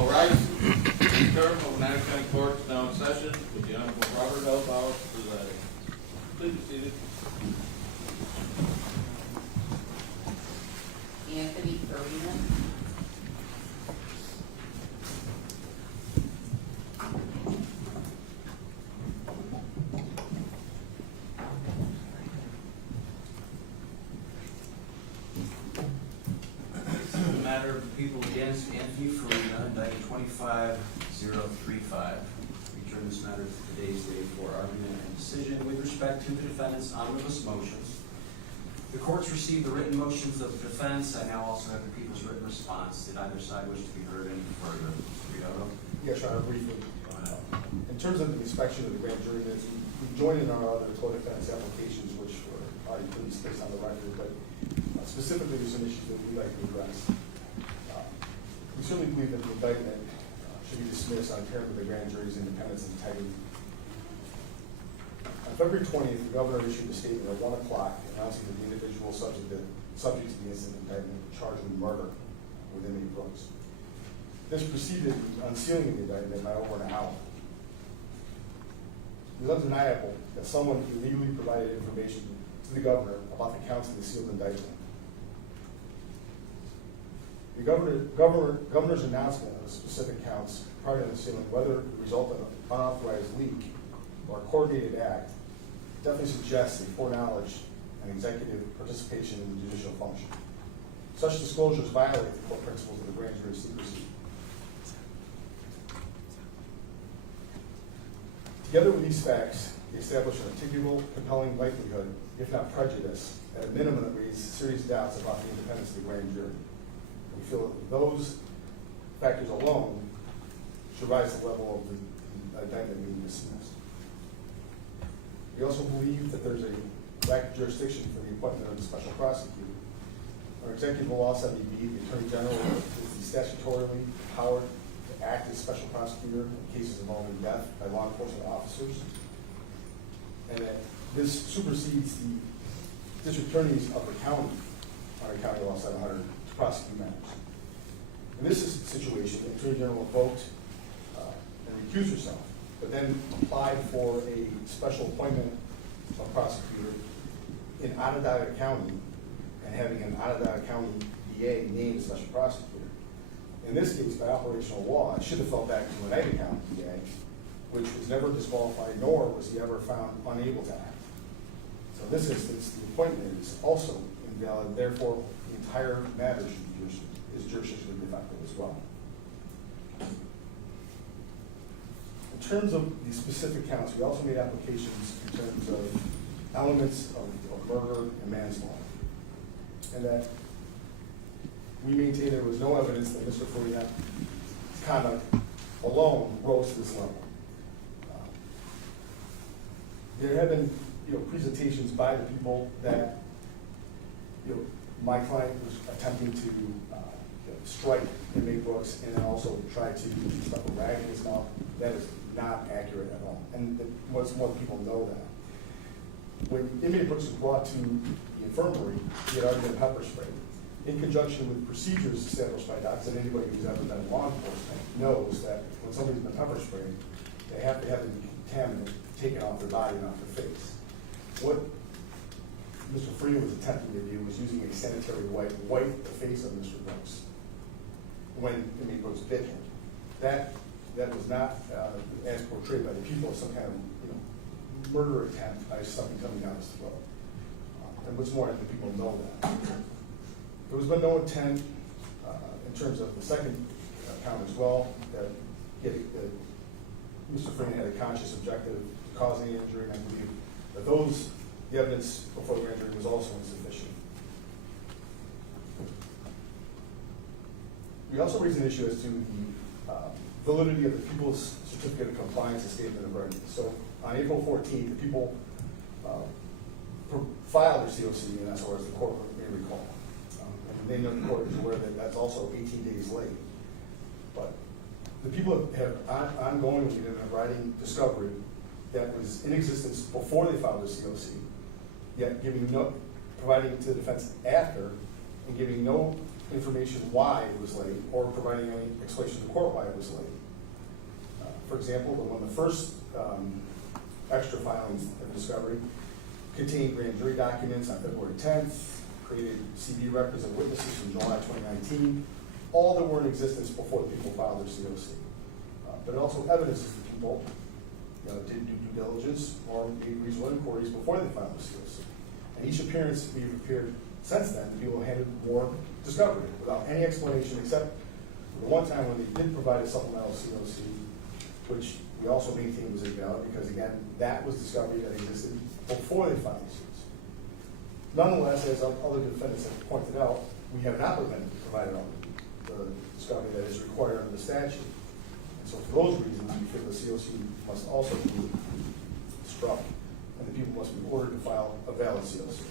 All rise. The term of United County Court is now in session with the Honorable Robert L. Bauer presiding. Please be seated. Anthony Farina. The matter of the people against Anthony Farina, indicted 25035. Return this matter to today's date for argument and decision with respect to the defendant's omnibus motions. The courts received the written motions of the defense. I now also have the people's written response. Did either side wish to be heard any further? Mr. Rioto? Yes, Your Honor, briefly. Go ahead. In terms of the inspection of the grand jury minutes, we joined in our other co-defense applications, which were already pretty spaced on the record, but specifically there's some issues that we'd like to address. We certainly believe that the indictment should be dismissed on terms of the grand jury's independence and integrity. On February 20th, the governor issued a statement at 1 o'clock announcing that the individual subject to the incident indictment charged with murder with Inmate Brooks. This preceded the unsealing of the indictment by over an hour. It was undeniable that someone illegally provided information to the governor about the counts of the sealed indictment. The governor's announcement of the specific counts prior to the sealing, whether the result of an unauthorized leak or a coordinated act, definitely suggests a foreknowledge and executive participation in the judicial function. Such disclosures violate the core principles of the grand jury secrecy. Together with these facts, they establish an articulable, compelling likelihood, if not prejudice, at a minimum that raises serious doubts about the independence of the grand jury. We feel that those factors alone should rise to the level of the indictment being dismissed. We also believe that there's a lack of jurisdiction for the appointment of the special prosecutor. Our executive law 70B, the Attorney General, is statutorily empowered to act as special prosecutor in cases involving death by law enforcement officers, and that this supersedes the district attorneys of the county under County Law 700 to prosecute matters. In this situation, the Attorney General invoked and recused herself, but then applied for a special appointment of prosecutor in Onondaga County and having an Onondaga County DA named as special prosecutor. In this case, by operational law, it should have fell back to an Oneida County DA, which was never disqualified, nor was he ever found unable to act. So in this instance, the appointment is also invalid, therefore the entire matter should be jurisdictionally defective as well. In terms of the specific counts, we also made applications in terms of elements of murder and manslaughter, and that we maintain there was no evidence that Mr. Farina's conduct alone rose to this level. There have been, presentations by the people that, my client was attempting to strike Inmate Brooks and then also try to stuff a rag in his mouth. That is not accurate at all, and most more people know that. When Inmate Brooks was brought to the infirmary, he had already been pepper sprayed. In conjunction with procedures established by docs, and anybody who's ever been in law enforcement knows that when somebody's been pepper sprayed, they have to have the contaminant taken off their body and off their face. What Mr. Farina was attempting to do was using a sanitary wipe the face of Mr. Brooks when Inmate Brooks bit him. That was not, as portrayed by the people, some kind of murder attempt by something coming down his throat. And what's more, the people know that. There was no intent in terms of the second count as well, that Mr. Farina had a conscious objective to cause any injury, and I believe that the evidence before the grand jury was also insufficient. We also raised an issue as to the validity of the people's certificate of compliance and statement of readiness. So on April 14th, the people filed their COC, and that's as the court may recall. And they know the court is aware that that's also 18 days late. But the people have ongoingly been writing discovery that was in existence before they filed their COC, yet providing to the defense after, and giving no information why it was late or providing any explanation to the court why it was late. For example, one of the first extra filings of discovery contained grand jury documents on February 10th, created CD records of witnesses from July 2019, all that were in existence before the people filed their COC. But it also evidences the people did due diligence or made reasonable inquiries before they filed the COC. And each appearance we've appeared since then, the people handed more discovery without any explanation except for the one time when they did provide a supplemental COC, which we also maintained was invalid because, again, that was discovery that existed before they filed the suits. Nonetheless, as other defendants have pointed out, we have not been provided all the discovery that is required under the statute. And so for those reasons, we feel the COC must also be struck and the people must be ordered to file a valid COC.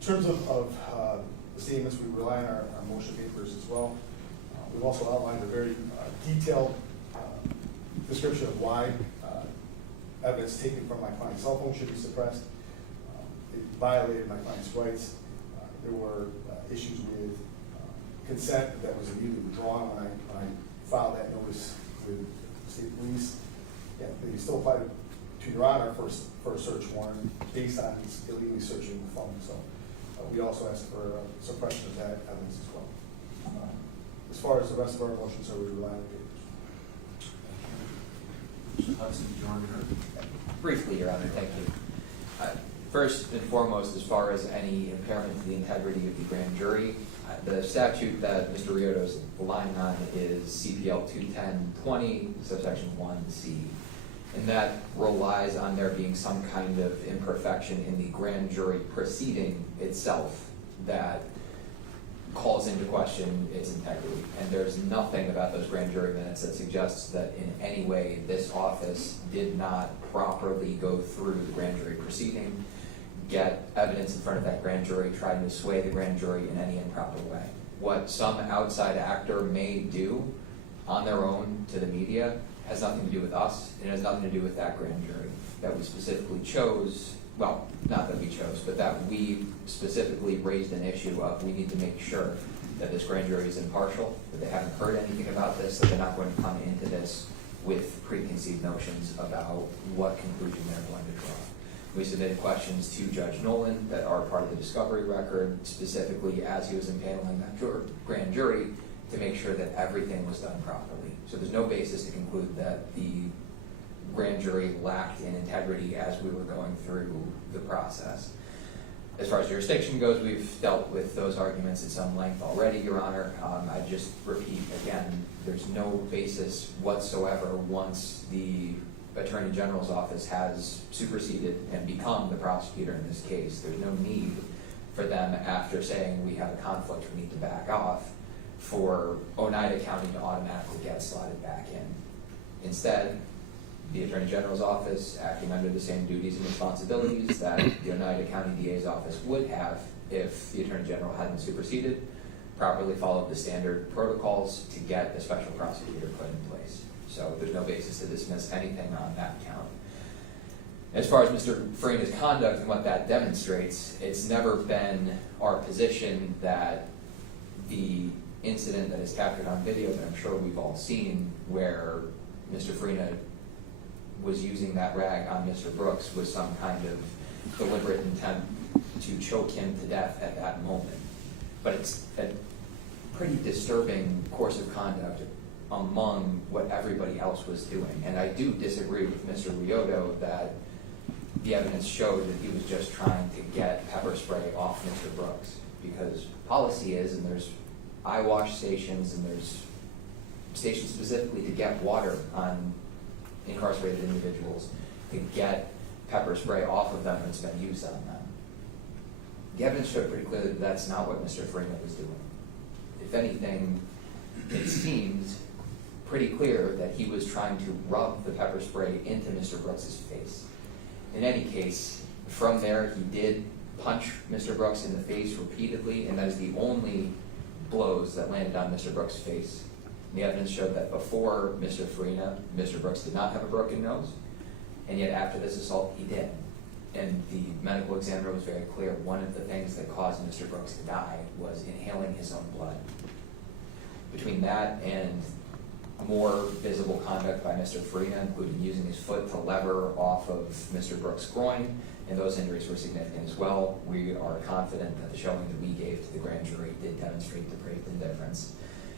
In terms of the statements, we rely on our motion papers as well. We've also outlined a very detailed description of why evidence taken from my client's cell phone should be suppressed. It violated my client's rights. There were issues with consent that was immediately withdrawn when I filed that notice with the state police. Yeah, they still applied to Your Honor for a search warrant based on illegally searching the phone. So we also asked for suppression of that evidence as well. As far as the rest of our motions, we rely on the papers. Mr. Hudson, do you want to Briefly, Your Honor, thank you. First and foremost, as far as any impairment to the integrity of the grand jury, the statute that Mr. Riotto is relying on is CPL 210-20, subsection 1C. And that relies on there being some kind of imperfection in the grand jury proceeding itself that calls into question its integrity. And there's nothing about those grand jury minutes that suggests that in any way this office did not properly go through the grand jury proceeding, get evidence in front of that grand jury, try to sway the grand jury in any improper way. What some outside actor may do on their own to the media has nothing to do with us. It has nothing to do with that grand jury that we specifically chose. Well, not that we chose, but that we specifically raised an issue of we need to make sure that this grand jury is impartial, that they haven't heard anything about this, that they're not going to come into this with preconceived notions about what conclusion they're going to draw. We submitted questions to Judge Nolan that are part of the discovery record, specifically as he was impaneling that grand jury, to make sure that everything was done properly. So there's no basis to conclude that the grand jury lacked in integrity as we were going through the process. As far as jurisdiction goes, we've dealt with those arguments at some length already, Your Honor. I just repeat again, there's no basis whatsoever once the Attorney General's office has superseded and become the prosecutor in this case. There's no need for them, after saying we have a conflict, we need to back off, for Oneida County to automatically get slotted back in. Instead, the Attorney General's office, acting under the same duties and responsibilities that the Oneida County DA's office would have if the Attorney General hadn't superseded, properly followed the standard protocols to get a special prosecutor put in place. So there's no basis to dismiss anything on that count. As far as Mr. Farina's conduct and what that demonstrates, it's never been our position that the incident that is captured on video that I'm sure we've all seen, where Mr. Farina was using that rag on Mr. Brooks, was some kind of deliberate intent to choke him to death at that moment. But it's a pretty disturbing course of conduct among what everybody else was doing. And I do disagree with Mr. Riotto that the evidence showed that he was just trying to get pepper spray off Mr. Brooks, because policy is, and there's eye wash stations, and there's stations specifically to get water on incarcerated individuals, to get pepper spray off of them that's been used on them. The evidence showed pretty clearly that that's not what Mr. Farina was doing. If anything, it seemed pretty clear that he was trying to rub the pepper spray into Mr. Brooks' face. In any case, from there he did punch Mr. Brooks in the face repeatedly, and that is the only blows that landed on Mr. Brooks' face. The evidence showed that before Mr. Farina, Mr. Brooks did not have a broken nose, and yet after this assault he did. and the medical examiner was very clear, one of the things that caused Mr. Brooks to die was inhaling his own blood. Between that and more visible conduct by Mr. Farina, including using his foot to lever off of Mr. Brooks' groin, and those injuries were significant as well, we are confident that the showing that we gave to the grand jury did demonstrate depraved indifference,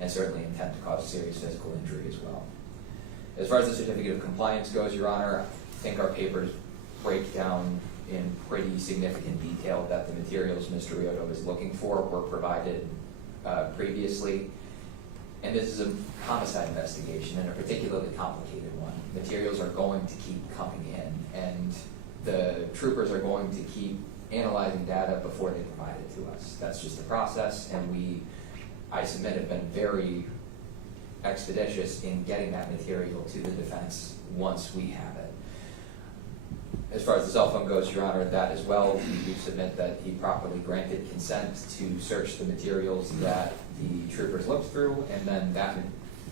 and certainly intent to cause serious physical injury as well. As far as the certificate of compliance goes, Your Honor, I think our papers break down in pretty significant detail that the materials Mr. Rioto is looking for were provided previously. And this is a homicide investigation, and a particularly complicated one. Materials are going to keep coming in, and the troopers are going to keep analyzing data before they provide it to us. That's just the process, and I submit, have been very expeditious in getting that material to the defense once we have it. As far as the cell phone goes, Your Honor, that as well, we submit that he properly granted consent to search the materials that the troopers looked through, and then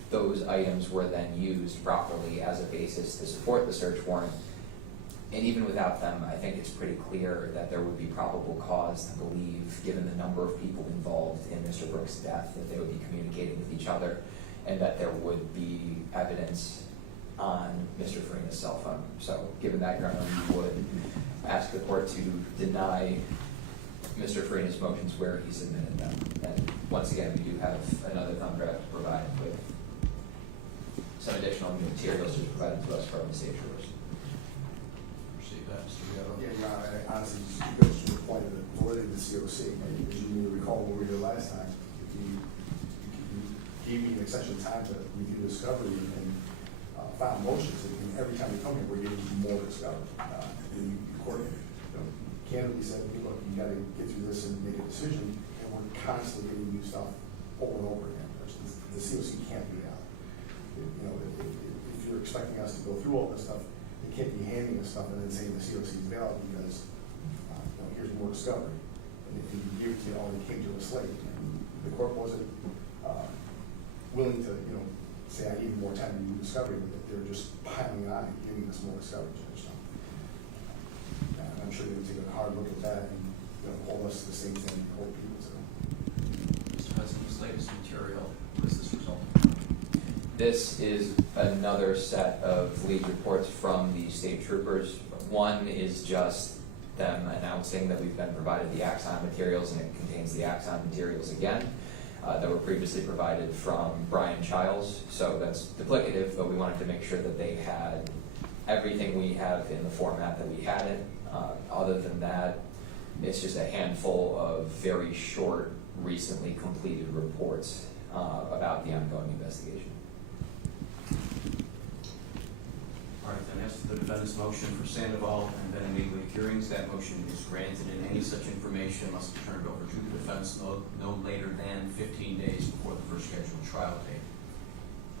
those items were then used properly as a basis to support the search warrant. And even without them, I think it's pretty clear that there would be probable cause to believe, given the number of people involved in Mr. Brooks' death, that they would be communicating with each other, and that there would be evidence on Mr. Farina's cell phone. So given that, Your Honor, we would ask the court to deny Mr. Farina's motions where he submitted them. And once again, we do have another thumb drive to provide with some additional materials to be provided to us from the state troopers. Proceed that, Mr. Rioto. Yeah, Your Honor, I honestly, just goes to the point of the validity of the COC. As you may recall when we were here last time, if you gave me an extension of time to review discovery and found motions, and every time we come here, we're getting more discovery. And the court, candidly said, hey, look, you gotta get through this and make a decision, and we're constantly getting new stuff over and over again. The COC can't do that. If you're expecting us to go through all this stuff, you can't be handing us stuff and then saying the COC is valid because, here's more discovery. And if you give it to all, it came to a slate, and the court wasn't willing to, say I need more time to do discovery, but they're just piling on and giving us more discovery. And I'm sure they'll take a hard look at that and hold us to the same thing and hold people to. Mr. Hudson's latest material, what is this result? This is another set of lead reports from the state troopers. One is just them announcing that we've been provided the Axon materials, and it contains the Axon materials again that were previously provided from Brian Childs. So that's duplicative, but we wanted to make sure that they had everything we have in the format that we had it. Other than that, it's just a handful of very short, recently completed reports about the ongoing investigation. All right, then as to the defendant's motion for Sandoval and then immediately hearings, that motion is granted, and any such information must be turned over to the defense no later than 15 days before the first scheduled trial date.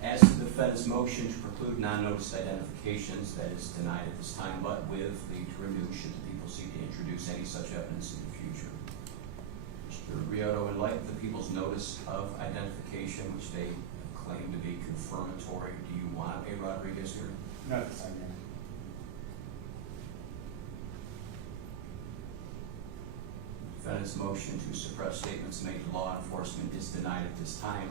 As to the defendant's motion to preclude non-noticed identifications, that is denied at this time, but with leave to renew should the people seek to introduce any such evidence in the future. Mr. Rioto, in light of the people's notice of identification, which they claim to be confirmatory, do you want a Rodriguez hearing? Not at the time, yeah. Defendant's motion to suppress statements made to law enforcement is denied at this time.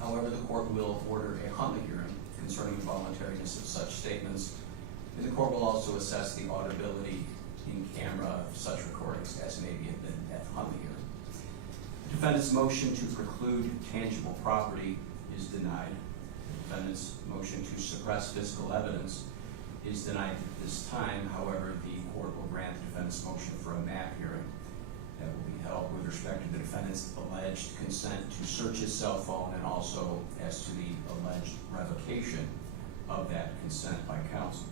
However, the court will order a Huntley hearing concerning the voluntariness of such statements, and the court will also assess the audibility in camera of such recordings as may be admitted at the Huntley hearing. The defendant's motion to preclude tangible property is denied. The defendant's motion to suppress physical evidence is denied at this time. However, the court will grant the defendant's motion for a map hearing that will be held with respect to the defendant's alleged consent to search his cell phone, and also as to the alleged revocation of that consent by counsel.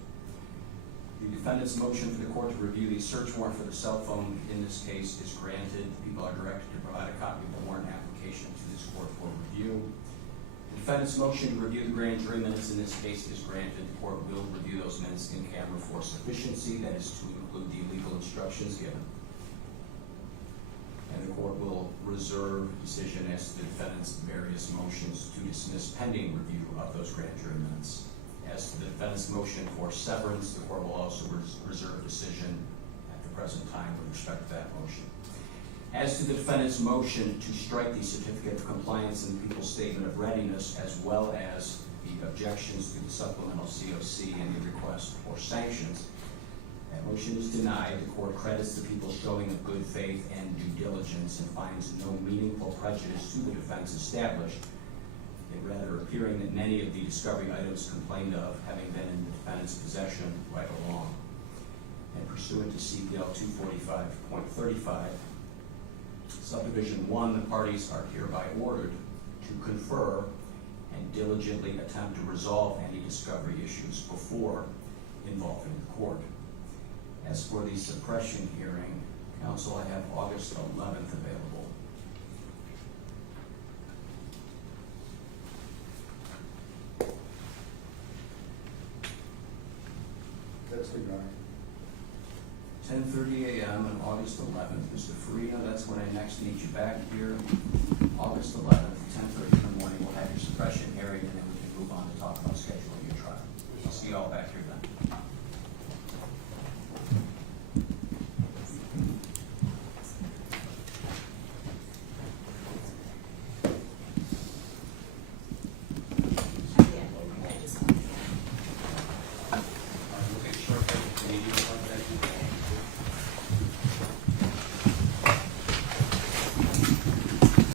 The defendant's motion for the court to review the search warrant for the cell phone in this case is granted. People are directed to provide a copy of the warrant application to this court for review. The defendant's motion to review the grand jury minutes in this case is granted. The court will review those minutes in camera for sufficiency, that is to include the legal instructions given. And the court will reserve decision as to the defendant's various motions to dismiss pending review of those grand jury minutes As to the defendant's motion for severance, the court will also reserve decision at the present time with respect to that motion. As to the defendant's motion to strike the certificate of compliance and the people's statement of readiness, as well as the objections to the supplemental COC and the request for sanctions, that motion is denied. The court credits the people showing of good faith and due diligence and finds no meaningful prejudice to the defense established, it rather appearing that many of the discovery items complained of having been in the defendant's possession right along. And pursuant to CPL 245.35, Subdivision 1, the parties are hereby ordered to confer and diligently attempt to resolve any discovery issues before involving the court. As for the suppression hearing, counsel, I have August 11th available. That's good, Your Honor. 10:30 a.m. on August 11th. Mr. Farina, that's when I next meet you back here, August 11th, 10:30